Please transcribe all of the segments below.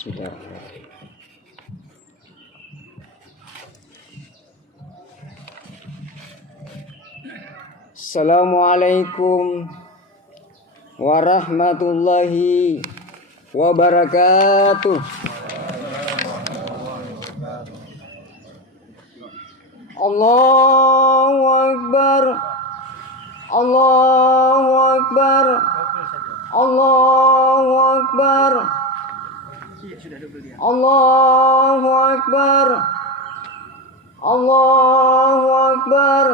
Bismillahirrahmanirrahim. Assalamualaikum warahmatullahi wabarakatuh. Allahu Akbar. Allahu Akbar. Allahu Akbar. Allahu Akbar. Allahu Akbar.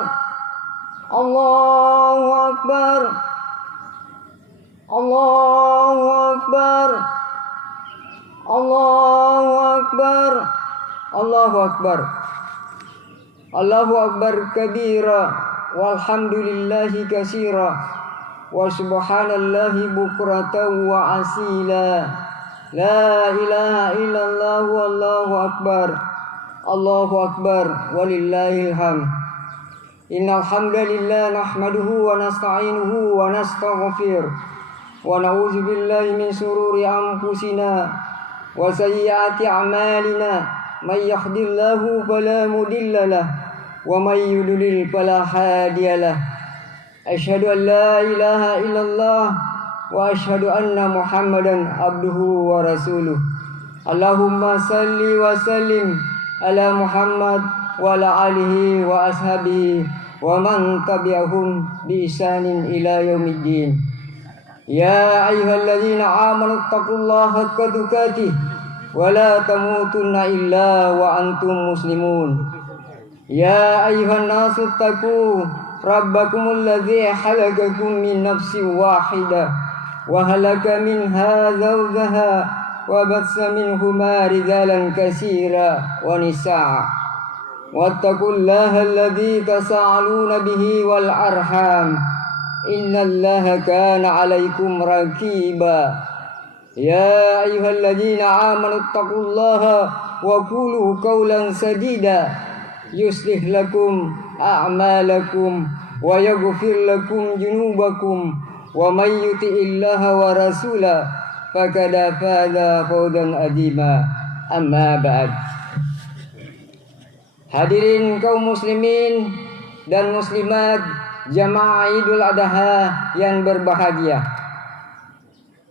Allahu Akbar. Allahu Akbar. Allahu Akbar. Allahu Akbar. Allahu Akbar kabira walhamdulillahi katsira wa subhanallahi bukratan wa asila. La ilaha illallah wallahu akbar. Allahu akbar walillahil hamd. Innal hamdalillah nahmaduhu wa nasta'inuhu wa nastaghfir wa na'udzu billahi min shururi anfusina wa sayyiati a'malina. May yahdihillahu fala mudilla lahu wa may yudlil fala hadiya lahu. Asyhadu an la ilaha illallah wa asyhadu anna Muhammadan abduhu wa rasuluh. Allahumma salli wa sallim ala Muhammad wa ala alihi wa ashabihi wa man tabi'ahum bi ihsanin ila yaumiddin. Ya ayyuhalladzina amanu taqullaha haqqa tuqatih wa la tamutunna illa wa antum muslimun. Ya ayyuhan nasu taqu rabbakumul ladzi khalaqakum min nafsin wahidah wa halaka minha zawjaha wa batsa minhuma rijalan katsira wa nisaa. Wattaqullaha alladzi tasaaluna bihi wal arham. Innallaha kana 'alaikum raqiba. Ya ayyuhalladzina amanu taqullaha wa qulu qawlan sadida yuslih lakum a'malakum wa yaghfir lakum junubakum wa may yuti'illaha wa rasulahu faqad faza fawzan 'azima. Amma ba'd. Hadirin kaum muslimin dan muslimat jamaah Idul Adha yang berbahagia.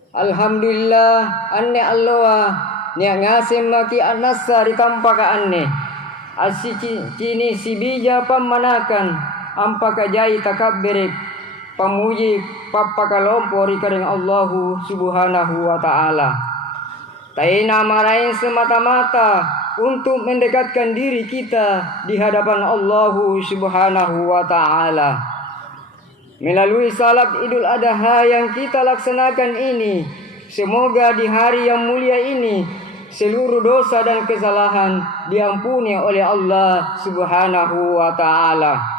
Alhamdulillah anne Allah nia ngasem maki anasa ditampa ka anne. Asi cini si bija pamanakan ampaka jai takabberek pamuji papaka lompori karing Allahu subhanahu wa ta'ala. Taina marahin semata-mata untuk mendekatkan diri kita di hadapan Allahu subhanahu wa ta'ala. Melalui salat Idul Adha yang kita laksanakan ini, semoga di hari yang mulia ini seluruh dosa dan kesalahan diampuni oleh Allah subhanahu wa ta'ala.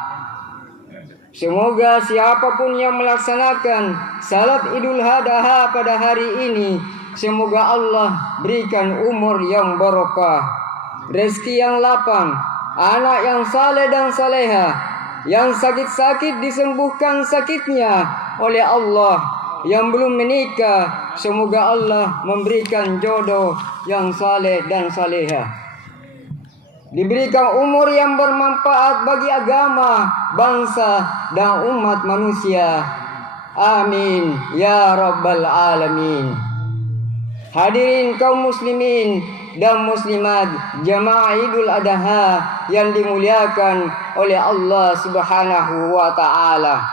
Semoga siapapun yang melaksanakan salat Idul Adha pada hari ini, semoga Allah berikan umur yang barokah, rezeki yang lapang, anak yang saleh dan saleha, yang sakit-sakit disembuhkan sakitnya oleh Allah, yang belum menikah semoga Allah memberikan jodoh yang saleh dan saleha, diberikan umur yang bermanfaat bagi agama, bangsa dan umat manusia. Amin ya rabbal alamin. Hadirin kaum muslimin dan muslimat jamaah Idul Adha yang dimuliakan oleh Allah subhanahu wa ta'ala.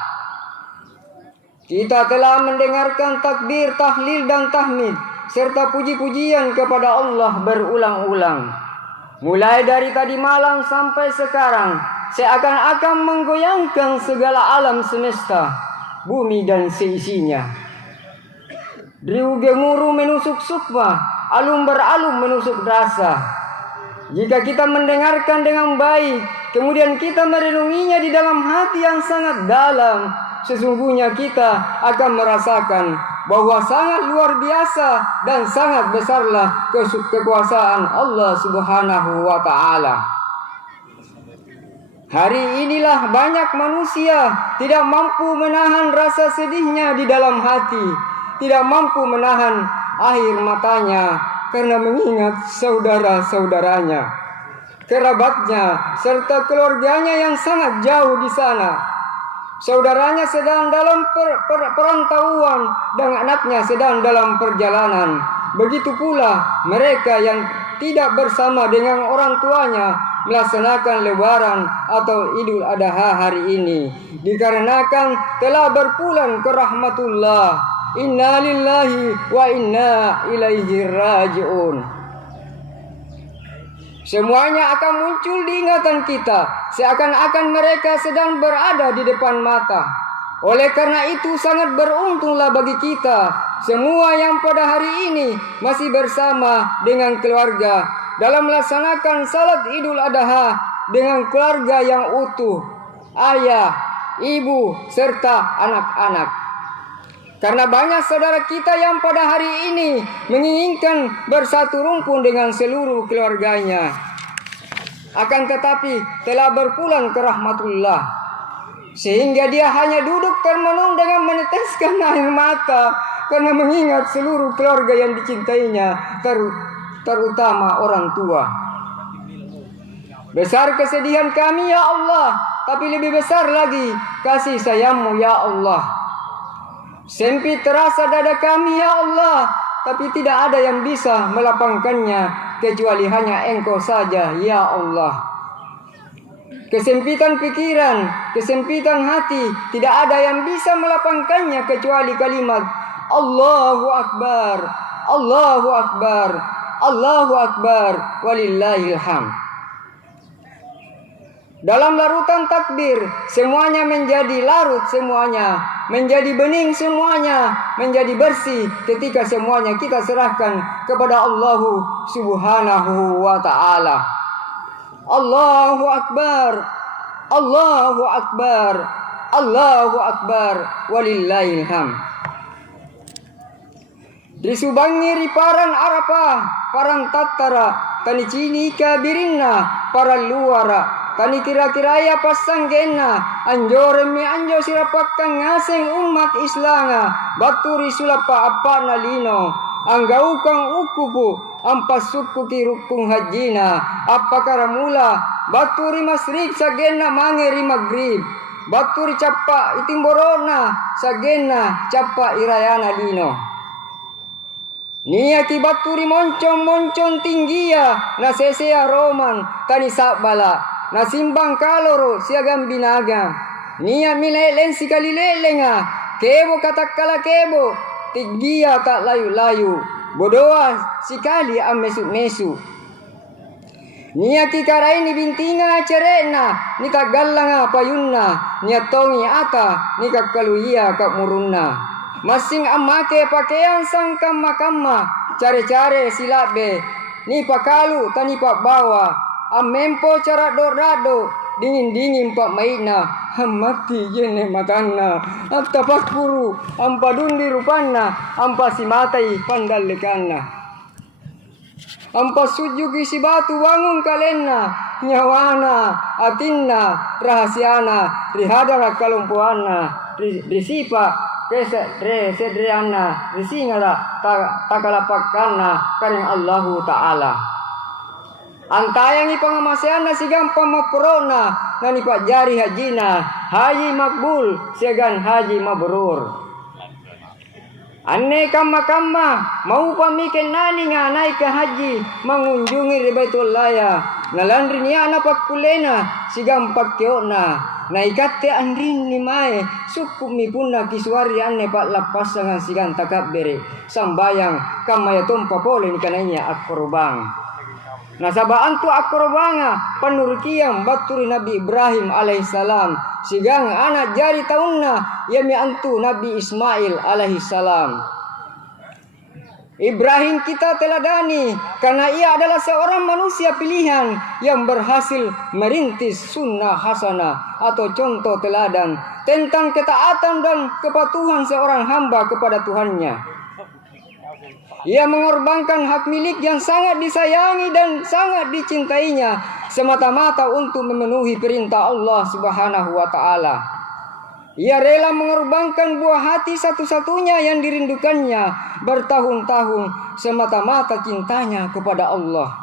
Kita telah mendengarkan takbir, tahlil dan tahmid serta puji-pujian kepada Allah berulang-ulang. Mulai dari tadi malam sampai sekarang, seakan-akan menggoyangkan segala alam semesta, bumi dan seisinya. Riuh gemuruh menusuk sukma, alum beralum menusuk rasa. Jika kita mendengarkan dengan baik, kemudian kita merenunginya di dalam hati yang sangat dalam, sesungguhnya kita akan merasakan bahwa sangat luar biasa dan sangat besarlah kekuasaan Allah subhanahu wa ta'ala. Hari inilah banyak manusia tidak mampu menahan rasa sedihnya di dalam hati, tidak mampu menahan air matanya karena mengingat saudara-saudaranya, kerabatnya, serta keluarganya yang sangat jauh di sana. Saudaranya sedang dalam perantauan dan anaknya sedang dalam perjalanan. Begitu pula mereka yang tidak bersama dengan orang tuanya melaksanakan Lebaran atau Idul Adha hari ini, dikarenakan telah berpulang ke rahmatullah. Inna lillahi wa inna ilaihi raji'un. Semuanya akan muncul di ingatan kita, seakan-akan mereka sedang berada di depan mata. Oleh karena itu sangat beruntunglah bagi kita semua yang pada hari ini masih bersama dengan keluarga dalam melaksanakan salat Idul Adha dengan keluarga yang utuh, ayah, ibu, serta anak-anak. Karena banyak saudara kita yang pada hari ini menginginkan bersatu rumpun dengan seluruh keluarganya, akan tetapi telah berpulang ke rahmatullah, sehingga dia hanya duduk termenung dengan meneteskan air mata karena mengingat seluruh keluarga yang dicintainya, terutama orang tua. Besar kesedihan kami ya Allah, tapi lebih besar lagi kasih sayang-Mu ya Allah. Sempit terasa dada kami ya Allah, tapi tidak ada yang bisa melapangkannya kecuali hanya Engkau saja ya Allah. Kesempitan pikiran, kesempitan hati, tidak ada yang bisa melapangkannya kecuali kalimat Allahu Akbar, Allahu Akbar, Allahu Akbar, walillahil hamd. Dalam larutan takbir, semuanya menjadi larut, semuanya menjadi bening, semuanya menjadi bersih ketika semuanya kita serahkan kepada Allah Subhanahu wa ta'ala. Allahu Akbar, Allahu Akbar, Allahu Akbar, walillahil hamd. Disubangi riparan Arafah, parang tattara, tani cini kabirinna, para luara, tani kira-kiraya pasang genna, anjore mi anjo sirapakkan ngaseng umat islanga, baturi sulapa apa nalino, anggaukang ukupu, ampas suku kirukung hajina, apa karamula, baturi masrik sagenna mangeri magrib, baturi capa itimborona, sagenna capa irayana lino. Nia kibaturi moncong tinggia, na sesea roman, tani sabala, na simbang kaloro siagam binaga. Nia milelen sikali lelenga, kebo katakala kebo, tinggia tak layu-layu, bodoa sikali am mesu-mesu. Nia kikarai ni bintinga cerena, ni kagallanga payunna, nia tongi ata, ni kakaluia kak murunna. Masing amake pakaian sang kama-kama, care-care silabe, ni pakalu tani pak bawa, amempo cara dorado, dingin-dingin pak maina, mati jene matana, atapakuru, ampadun di rupana, ampasi matai pandalekana. Ampas sujuki si batu bangun kalena, nyawana, atinna, rahasiana, rihadara kalumpuana, risipa, Resedriana risingala takalapakana karing Allahu Ta'ala. Antayang ipangamasean na sigang pamaprona nani pak jari hajina haji makbul siagan haji mabrur. Anne kama mau pamiken nani nga naik ke haji mengunjungi Baitullah nalandri niya na pakkulena sigang pakkiona. Naikate andrin ni mae suku mi punna kiswari anne pak lapasangan sigan takabbere sambayang kamaya tumpa pole ni kananya akorobang. Nasabaan tu akorobanga panurkiam baturi Nabi Ibrahim alaihissalam sigang anak jari taunna yami antu Nabi Ismail alaihissalam. Ibrahim kita teladani karena ia adalah seorang manusia pilihan yang berhasil merintis sunnah hasanah atau contoh teladan tentang ketaatan dan kepatuhan seorang hamba kepada Tuhannya. Ia mengorbankan hak milik yang sangat disayangi dan sangat dicintainya semata-mata untuk memenuhi perintah Allah Subhanahu wa ta'ala. Ia rela mengorbankan buah hati satu-satunya yang dirindukannya bertahun-tahun semata-mata cintanya kepada Allah.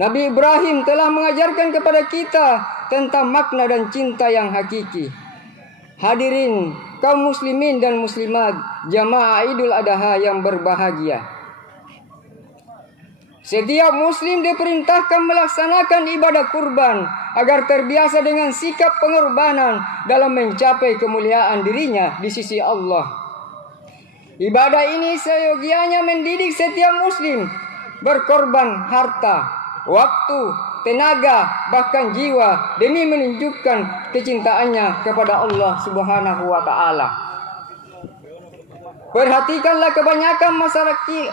Nabi Ibrahim telah mengajarkan kepada kita tentang makna dan cinta yang hakiki. Hadirin kaum muslimin dan muslimat, jamaah Idul Adha yang berbahagia. Setiap muslim diperintahkan melaksanakan ibadah kurban agar terbiasa dengan sikap pengorbanan dalam mencapai kemuliaan dirinya di sisi Allah. Ibadah ini seyogianya mendidik setiap muslim berkorban harta, waktu, tenaga, bahkan jiwa demi menunjukkan kecintaannya kepada Allah Subhanahu wa taala. Perhatikanlah kebanyakan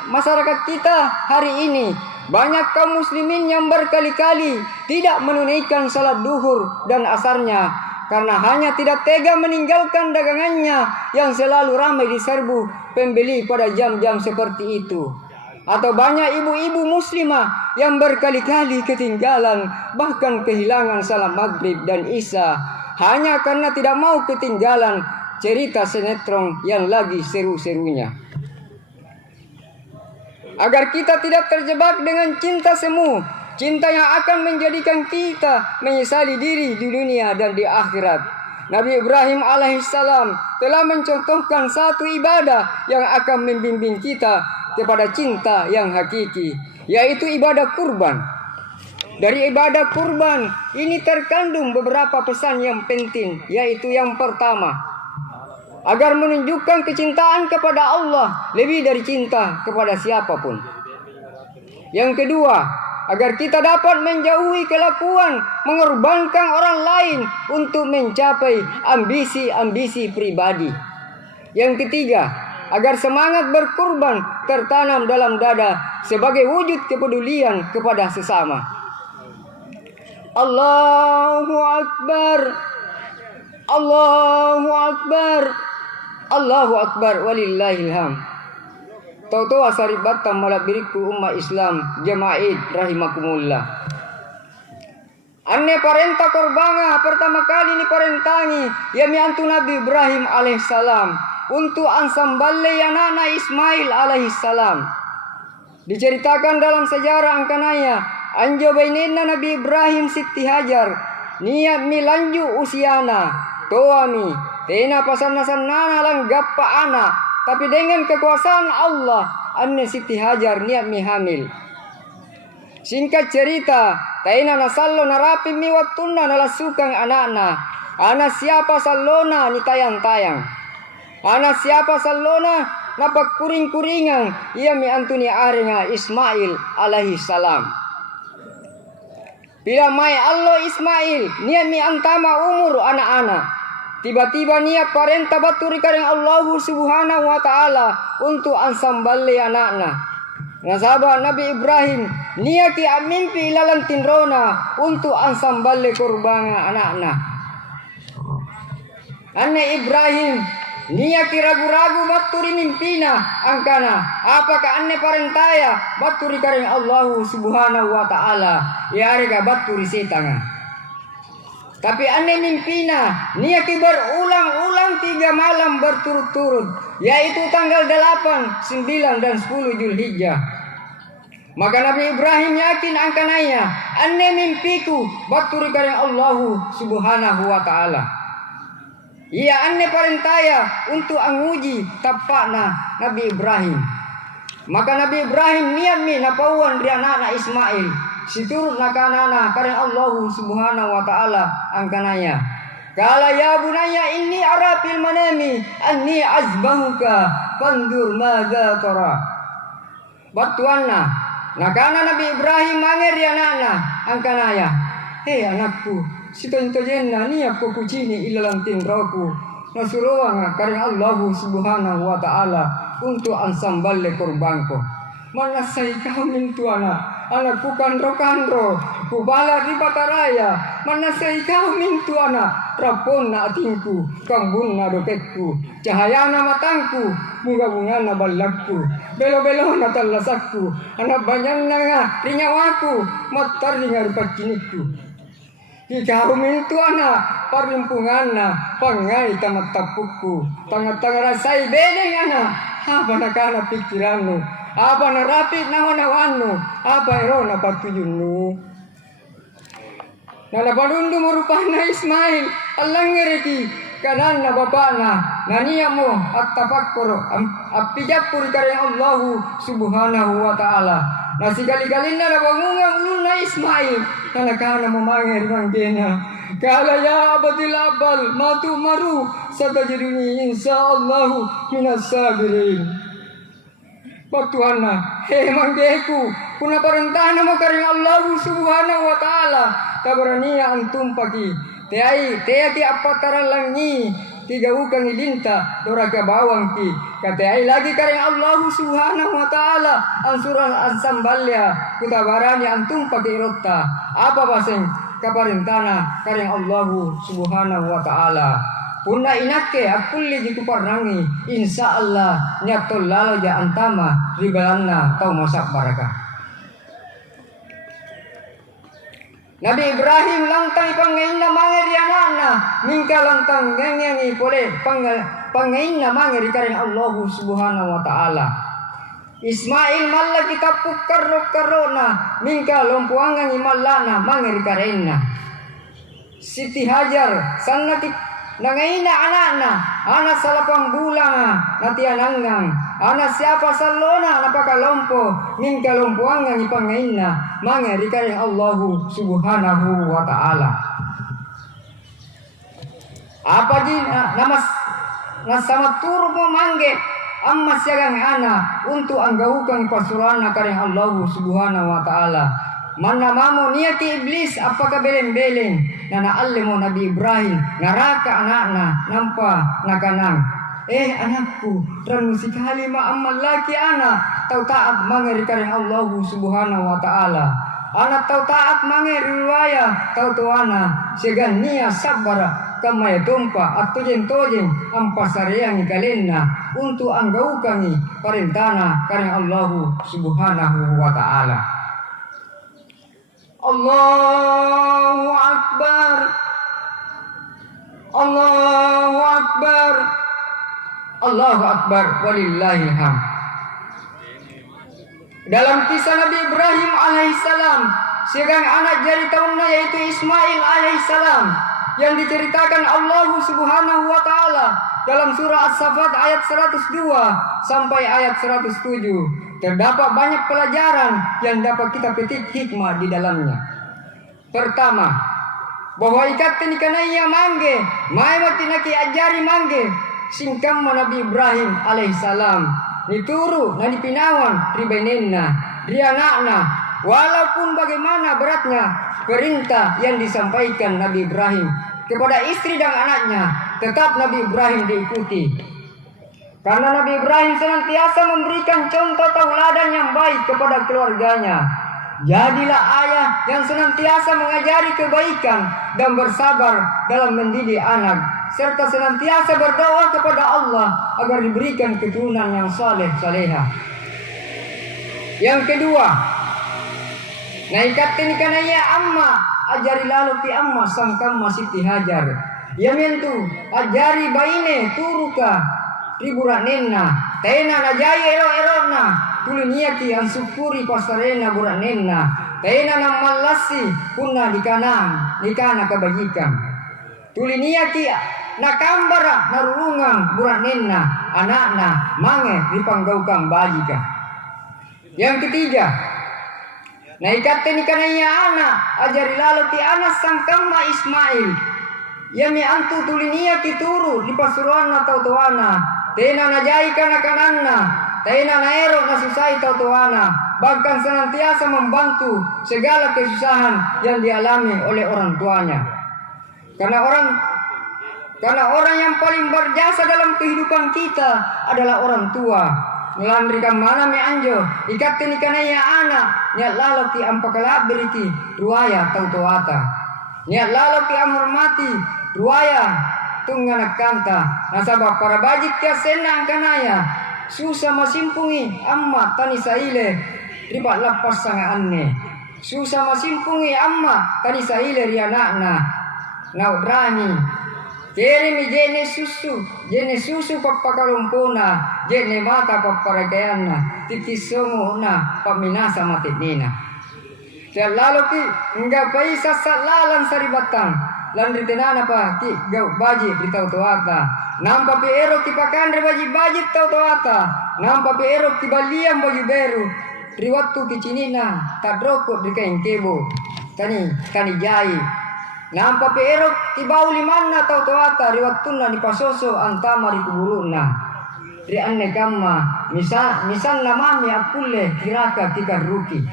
masyarakat kita hari ini. Banyak kaum muslimin yang berkali-kali tidak menunaikan salat duhur dan asarnya karena hanya tidak tega meninggalkan dagangannya yang selalu ramai diserbu pembeli pada jam-jam seperti itu. Atau banyak ibu-ibu muslimah yang berkali-kali ketinggalan bahkan kehilangan salat maghrib dan isya hanya karena tidak mau ketinggalan cerita sinetron yang lagi seru-serunya. Agar kita tidak terjebak dengan cinta semu, cinta yang akan menjadikan kita menyesali diri di dunia dan di akhirat. Nabi Ibrahim alaihissalam telah mencontohkan satu ibadah yang akan membimbing kita kepada cinta yang hakiki, yaitu ibadah kurban. Dari ibadah kurban ini terkandung beberapa pesan yang penting, yaitu yang pertama, agar menunjukkan kecintaan kepada Allah lebih dari cinta kepada siapapun. Yang kedua, agar kita dapat menjauhi kelakuan mengorbankan orang lain untuk mencapai ambisi-ambisi pribadi. Yang ketiga, agar semangat berkurban tertanam dalam dada sebagai wujud kepedulian kepada sesama. Allahu Akbar, Allahu Akbar, Allahu Akbar, walillahilham. Toto asaribatam malabiriku umat Islam jamaid rahimakumullah. Anne parenta korbanga pertama kali ni parentangi yami antu Nabi Ibrahim alaihissalam untuk ansamballe anak Ismail alaihissalam. Diceritakan dalam sejarah angkanaya anjo bainena Nabi Ibrahim Siti Hajar niat milanju usiana toami tena pasanna-sannana lang gappa anak, tapi dengan kekuasaan Allah anne Siti Hajar niat mi hamil. Singkat cerita, taina nasallo narapi mi wattuna nalasukang anakna. Anak siapa sallona ni tayang-tayang. Anak siapa sallona napak kuring-kuringan ia mi antuni arenga Ismail alaihi salam. Bila mai Allah Ismail niat mi antama umur anak-anak. Tiba-tiba niat parenta baturi kareng Allah Subhanahu wa taala untuk ansamballe anakna. Nasaba Nabi Ibrahim niati mimpi ilalan tinrona untuk ansamballe kurbanga anakna. Anne Ibrahim niati ragu-ragu baturi mimpina angkana. Apakah anne parentaya baturi kareng Allah Subhanahu wa taala ya rega baturi setanga. Tapi aneh mimpina niati berulang-ulang 3 malam berturut-turut, yaitu tanggal 8, 9, dan 10 Zulhijjah. Maka Nabi Ibrahim yakin angkanaya aneh mimpiku baturi kareng Allah Subhanahu wa taala. Ia aneh parentaya untuk anguji tapakna Nabi Ibrahim. Maka Nabi Ibrahim niat mi napauan di anak Ismail. Siturut nakanana karena Allah Subhanahu wa taala angkanaya. Kala ya bunaya inni ara fil manami anni azbahuka fandur madza tara. Batuanna nakana Nabi Ibrahim mangeri anakna angkanaya. Hei anakku, sitonto jenna ni aku kucini ilalang tinroku. Nasuruanga karena Allah Subhanahu wa taala untuk ansamballe korbanko. Mana sai kami tuana anakku kandro-kandro kubala di bataraya mana sai kami tuana raponna atingku kambunna doketku cahayana matangku bunga-bungana ballakku belo-belona tallasakku anak banyak nga rinyawaku matar dengar pakinikku. Ikaw mintu ana parimpungan na pangai tamat tapuku tanga-tanga rasai bedeng ana apa nakana pikiranmu apa narapit na wanawanmu apa ero na patuyunmu nana padundu merupana Ismail Allah ngereki kanan na bapana naniyamu at tafakkur apijapur karya Allah subhanahu wa ta'ala nasi kali-kali na bangungang ulun na Ismail nana memangir manggena kala ya abadil abal matu maru satajiduni insyaallah minas sabirin Tuhanna manggeku kuna perintah nama karing Allah subhanahu wa ta'ala tabarania antum pagi teaki apa taralangi tiga ukang ilinta doraka bawang ki kateai lagi karing Allah subhanahu wa ta'ala ansurah ansambalya kutabarani antum pagi rotta apa baseng kaparintana karing Allah subhanahu wa ta'ala Puna inake akulli dikuparangi insya Allah nyatul lalo ja antama ribalanna tau masak barakah. Nabi Ibrahim lantang pangainna mangeri anakna mingka lantang ngengengi pole pangainna mangeri karing Allah subhanahu wa ta'ala. Ismail malla kitapuk karro-karrona mingka lompuangangi mallana mangeri karenna. Siti Hajar sanna nangaina anakna anak salapang bulan nanti anangang anak siapa salona napaka lompo mingka lompoangan ipangaina mangeri karing Allah subhanahu wa ta'ala apa di namas nasama turbo mangge amma siagang ana untuk anggaukan pasurana karing Allah subhanahu wa ta'ala mana mamu niati iblis apakah beleng-beleng nana allemo Nabi Ibrahim naraka anakna nampa nakanang anakku terang musikali ma amal laki anak tau taat mangeri karing Allah subhanahu wa ta'ala anak tau taat mangeri riwaya tau tuana segan nia sabara kamaya tompa at tojeng-tojeng ampasareangi kalenna untuk anggaukangi parintana karing Allah subhanahu wa ta'ala Allahu Akbar Allahu Akbar Allahu Akbar walillahil hamd. Dalam kisah Nabi Ibrahim alaihissalam segang anak jari tahunnya yaitu Ismail alaihissalam yang diceritakan Allah subhanahu wa ta'ala dalam surah As-Saffat ayat 102 sampai ayat 107 terdapat banyak pelajaran yang dapat kita petik hikmah di dalamnya. Pertama, bahwa ikat tenikanaya mangge, mai matinaki ajari mangge, singkam Nabi Ibrahim alaihissalam, dituru na dipinawan ribenenna, rianakna, walaupun bagaimana beratnya perintah yang disampaikan Nabi Ibrahim kepada istri dan anaknya, tetap Nabi Ibrahim diikuti. Karena Nabi Ibrahim senantiasa memberikan contoh tauladan yang baik kepada keluarganya. Jadilah ayah yang senantiasa mengajari kebaikan dan bersabar dalam mendidik anak, serta senantiasa berdoa kepada Allah agar diberikan keturunan yang saleh salehah. Yang kedua, naikatin kanaya amma ajari lalu ti amma sangkam Siti Hajar. Yamentu ajari baine turuka riburak nenna tena na jaya ero-erona tuliniaki ansukuri pasarena burak nenna tena na malasi punna dikana kebajikan tuliniaki nakambara narurungang burak nenna anakna mange dipanggaukan bajika. Yang ketiga, naikaten ikanaya anak ajari lalu ti anak sangkama Ismail yami antu tuliniaki turu di pasuruan atau tuana tena na jai kana-kananna, tena na ero na susai tautuana, bahkan senantiasa membantu segala kesusahan yang dialami oleh orang tuanya. Karena orang yang paling berjasa dalam kehidupan kita adalah orang tua. Melandrikan mana me anjo, ikatin ikanaya anak, niat lalaki ampakala beriti, ruaya tautuata. Niat lalaki amhormati, ruaya tunganak kanta nasabak para bajik kya senang kanaya susah masimpungi amma tani saile ribat lapas sangaanne susah masimpungi amma tadi saile ri anakna naudrani keremi jene susu pappakalumpuna jene mata papparakayanna titisomuna paminasa matidnina lalu ki enggak pai sasalalan saribatang lan ritenana pa ki gau baji ritau toata nampa pe ero ki pakandre baji tau toata nampa pe ero ki baliam baju beru riwattu ki cinina tadroko dikain kebo tani jai nampa pe ero ki bau limanna tau toata riwattuna ni pasoso antama ri kuburuna ri anne kamma misan namami akulle kiraka kikaruki.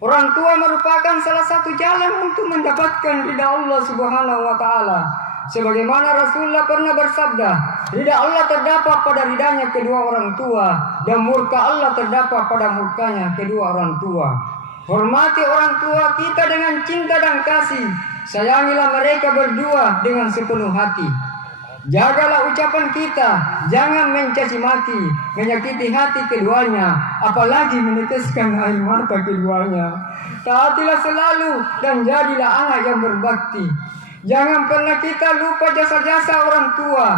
Orang tua merupakan salah satu jalan untuk mendapatkan ridha Allah Subhanahu wa taala. Sebagaimana Rasulullah pernah bersabda, ridha Allah terdapat pada ridhanya kedua orang tua dan murka Allah terdapat pada murkanya kedua orang tua. Hormati orang tua kita dengan cinta dan kasih. Sayangilah mereka berdua dengan sepenuh hati. Jagalah ucapan kita, jangan mencaci maki, menyakiti hati keduanya, apalagi meneteskan air mata keduanya. Taatilah selalu dan jadilah anak yang berbakti. Jangan pernah kita lupa jasa-jasa orang tua.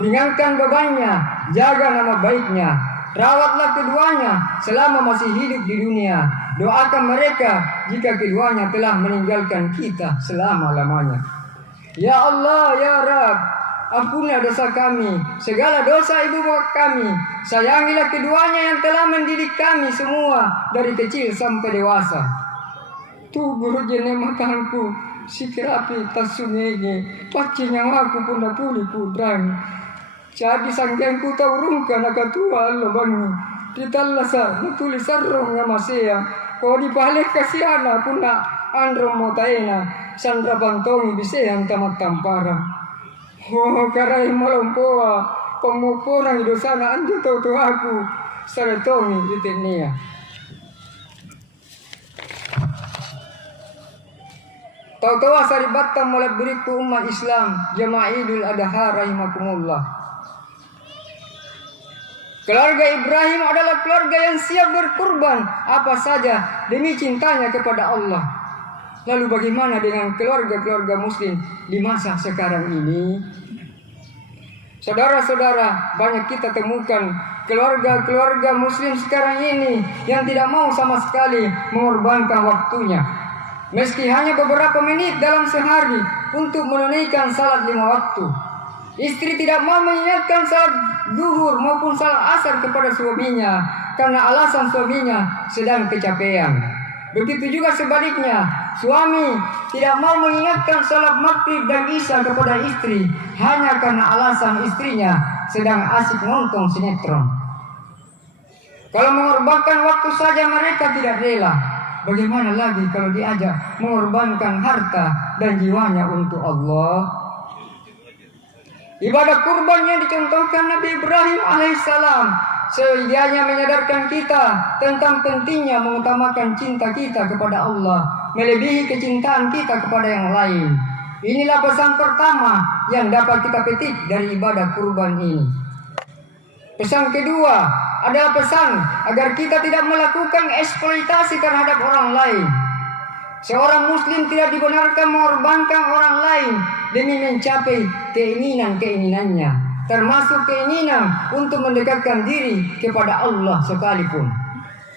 Ringankan bebannya, jaga nama baiknya. Rawatlah keduanya selama masih hidup di dunia. Doakan mereka jika keduanya telah meninggalkan kita selama-lamanya. Ya Allah, ya Rabb, ampunilah dosa kami, segala dosa ibu bapak kami. Sayangilah keduanya yang telah mendidik kami semua dari kecil sampai dewasa. Tubuh jene matangku, sikirapi tasungege, paci nyawaku pun puli pudrang. Jadi sanggengku taurungkan akan tua Allah bangi. Ditalasa nutulis sarong ngamasea, kau dibalik kasiana puna androm motaena, sandra bantongi biseang tamat tampara. Oh karai malompoa pemupuna hidosana andi tau aku saretongi itenia. Tahu saribatam mulai beriku umat Islam jamaah Idul Adha rahimakumullah. Keluarga Ibrahim adalah keluarga yang siap berkurban apa saja demi cintanya kepada Allah. Lalu bagaimana dengan keluarga-keluarga muslim di masa sekarang ini? Saudara-saudara, banyak kita temukan keluarga-keluarga muslim sekarang ini yang tidak mau sama sekali mengorbankan waktunya. Meski hanya beberapa menit dalam sehari untuk menunaikan salat 5 waktu. Istri tidak mau mengingatkan salat zuhur maupun salat asar kepada suaminya karena alasan suaminya sedang kecapean. Begitu juga sebaliknya, suami tidak mau mengingatkan salat maghrib dan isya kepada istri hanya karena alasan istrinya sedang asik nonton sinetron. Kalau mengorbankan waktu saja mereka tidak rela, bagaimana lagi kalau diajak mengorbankan harta dan jiwanya untuk Allah? Ibadah kurban yang dicontohkan Nabi Ibrahim alaihissalam sedianya menyadarkan kita tentang pentingnya mengutamakan cinta kita kepada Allah melebihi kecintaan kita kepada yang lain. Inilah pesan pertama yang dapat kita petik dari ibadah kurban ini. Pesan kedua adalah pesan agar kita tidak melakukan eksploitasi terhadap orang lain. Seorang muslim tidak dibenarkan mengorbankan orang lain demi mencapai keinginan-keinginannya, termasuk keinginan untuk mendekatkan diri kepada Allah sekalipun.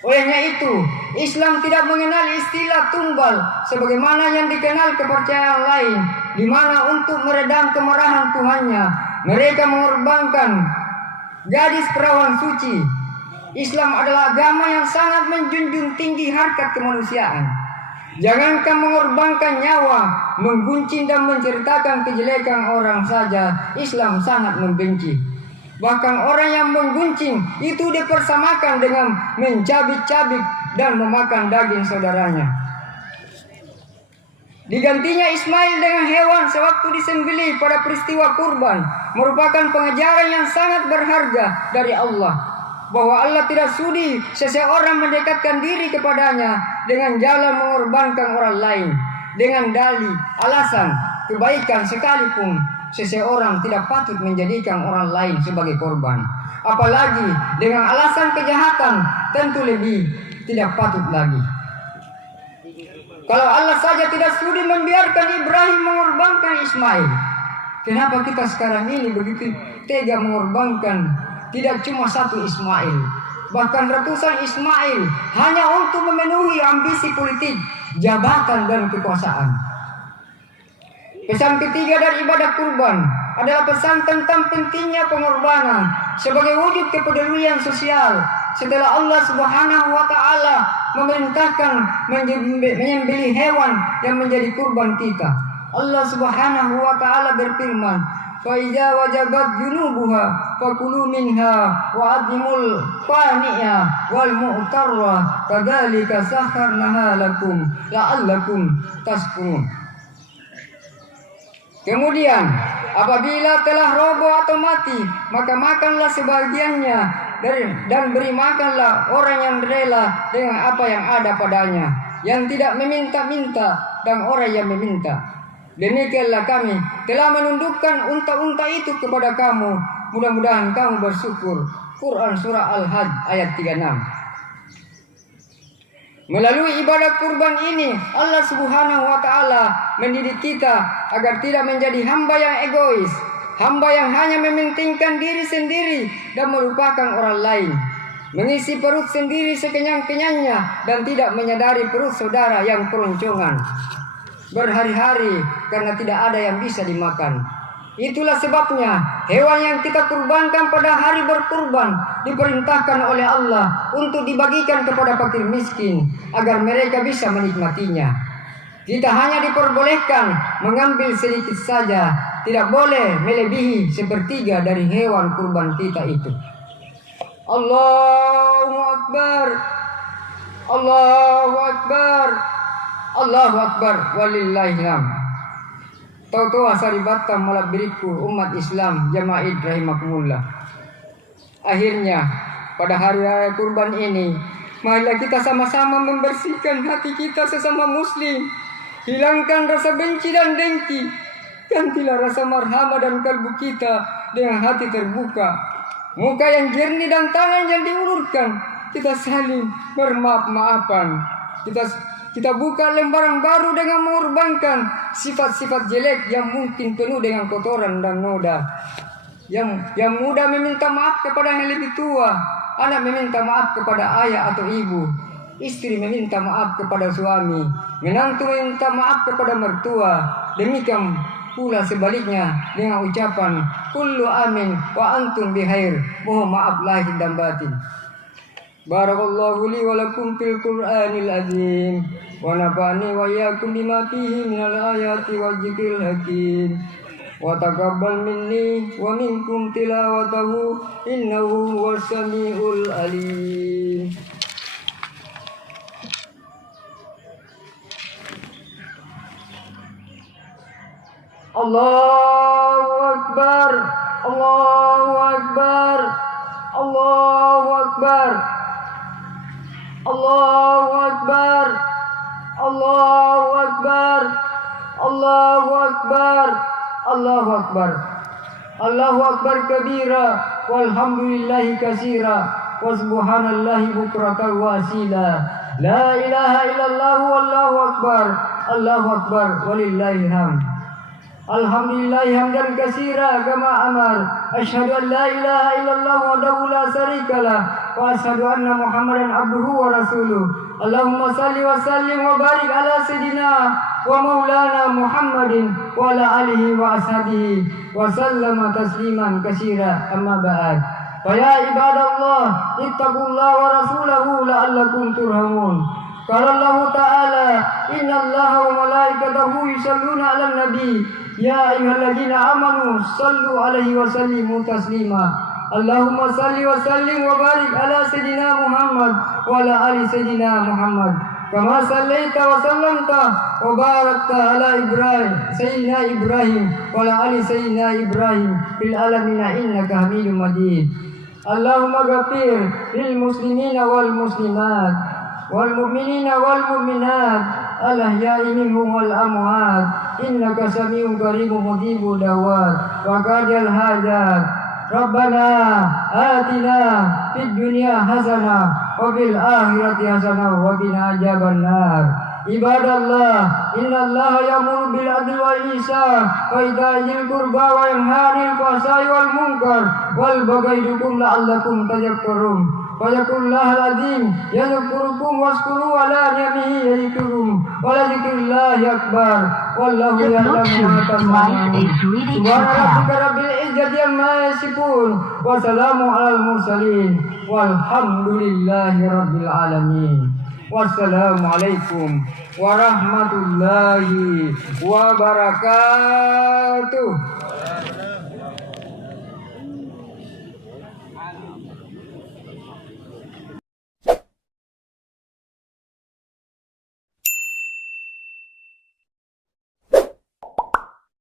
Olehnya itu, Islam tidak mengenal istilah tumbal sebagaimana yang dikenal kepercayaan lain, di mana untuk meredam kemarahan Tuhannya, mereka mengorbankan gadis perawan suci. Islam adalah agama yang sangat menjunjung tinggi harkat kemanusiaan. Jangankan mengorbankan nyawa, menggunjing dan menceritakan kejelekan orang saja, Islam sangat membenci. Bahkan orang yang menggunjing itu dipersamakan dengan mencabik-cabik dan memakan daging saudaranya. Digantinya Ismail dengan hewan sewaktu disembelih pada peristiwa kurban merupakan pengajaran yang sangat berharga dari Allah, bahwa Allah tidak sudi seseorang mendekatkan diri kepadanya dengan jalan mengorbankan orang lain dengan dalih alasan kebaikan sekalipun. Seseorang tidak patut menjadikan orang lain sebagai korban, apalagi dengan alasan kejahatan. Tentu lebih tidak patut lagi. Kalau Allah saja tidak sudi membiarkan Ibrahim mengorbankan Ismail, kenapa kita sekarang ini begitu tega mengorbankan tidak cuma satu Ismail, bahkan ratusan Ismail hanya untuk memenuhi ambisi politik, jabatan dan kekuasaan. Pesan ketiga dari ibadah kurban adalah pesan tentang pentingnya pengorbanan sebagai wujud kepedulian sosial setelah Allah Subhanahu wa taala memerintahkan menyembelih hewan yang menjadi kurban kita. Allah Subhanahu wa taala berfirman, "Fa iza wajabat junubuha fakulu minha wa adimul qani'a wal mu'tarra kadzalika sakharnaha lakum la'allakum tashkurun." Kemudian apabila telah roboh atau mati, maka makanlah sebagiannya dan beri makanlah orang yang rela dengan apa yang ada padanya, yang tidak meminta-minta dan orang yang meminta. Demikianlah kami telah menundukkan unta-unta itu kepada kamu. Mudah-mudahan kamu bersyukur. Quran Surah Al-Hajj ayat 36. Melalui ibadah kurban ini, Allah Subhanahu wa taala mendidik kita agar tidak menjadi hamba yang egois, hamba yang hanya mementingkan diri sendiri dan melupakan orang lain, mengisi perut sendiri sekenyang-kenyangnya dan tidak menyadari perut saudara yang keroncongan berhari-hari karena tidak ada yang bisa dimakan. Itulah sebabnya hewan yang kita kurbankan pada hari berkurban diperintahkan oleh Allah untuk dibagikan kepada fakir miskin agar mereka bisa menikmatinya. Kita hanya diperbolehkan mengambil sedikit saja, tidak boleh melebihi sepertiga dari hewan kurban kita itu. Allahu Akbar, Allahu Akbar, Allahu Akbar, walillahilhamd. Tahu-tahu asari batam malah beriku umat Islam jamaah rahimakumullah. Akhirnya pada hari raya kurban ini, marilah kita sama-sama membersihkan hati kita sesama muslim. Hilangkan rasa benci dan dengki. Gantilah rasa marhamah dan kalbu kita dengan hati terbuka, muka yang jernih dan tangan yang diulurkan. Kita saling bermaaf-maafan. Kita buka lembaran baru dengan mengorbankan sifat-sifat jelek yang mungkin penuh dengan kotoran dan noda. Yang muda meminta maaf kepada yang lebih tua, anak meminta maaf kepada ayah atau ibu, istri meminta maaf kepada suami, menantu meminta maaf kepada mertua. Demikian pula sebaliknya dengan ucapan kullu amin wa antum bihair, mohon maaf lahir dan batin. Barakallahu li wa lakum fil Qur'anil azim wa nafa'ani wa iyyakum bima fihi minal ayati wa dzikril hakim wa taqabbal minni wa minkum tilawatahu innahu huwas samiul alim. Allahu Akbar, Allahu Akbar, Allahu Akbar, Allahu Akbar, Allahu Akbar, Allahu Akbar, Allahu Akbar, Allahu Akbar kabira, walhamdulillahi katsira, wa subhanallahi bukratan wa asila. La ilaha illallah wallahu akbar, Allahu akbar, walillahil hamd. Alhamdulillahi hamdan katsira kama amar. Asyhadu an la ilaha illallah wahdahu la syarikalah wa asyhadu anna Muhammadan abduhu wa rasuluh. Allahumma salli wa sallim wa barik ala sayidina wa maulana Muhammadin wa ala alihi wa ashabihi wa sallama tasliman katsira. Amma ba'd. Fa ya ibadallah ittaqullaha wa rasulahu la'allakum turhamun. Qala Allah ta'ala innallaha wa malaikatahu yusalluna 'alan nabi ya ayyuhalladzina amanu sallu 'alaihi wa sallimu taslima. Allahumma salli wa sallim wa barik ala sayidina Muhammad wa ala ali sayidina Muhammad kama sallaita wa sallamta wa barakta ala Ibrahim sayyidina Ibrahim wa ala ali sayyidina Ibrahim fil alamin innaka Hamidum Majid. Allahumma ghafir lil muslimina wal muslimat wal mu'minina wal mu'minat al ahya'i minhum wal amwat innaka sami'un qaribun mujibud da'wat wa qadil hajat. Rabbana atina fid dunya hasanah wa fil akhirati hasanah wa qina adzabannar. Ibadallah, innallaha ya'muru bil adli wal ihsan wa ita'i dzil qurba wa yanha 'anil fahsya'i wal munkar wal baghi ya'idukum la'allakum tadhakkarun. Fadhkurullahal azim yadhkurukum washkuru ala ni'amihi yazidkum wa la dzikrullahi akbar wallahu ya'lamu ma tasna'un. Subhana rabbika rabbil izzati amma yasifun wa salamun 'alal mursalin walhamdulillahi rabbil alamin. Wassalamualaikum warahmatullahi wabarakatuh.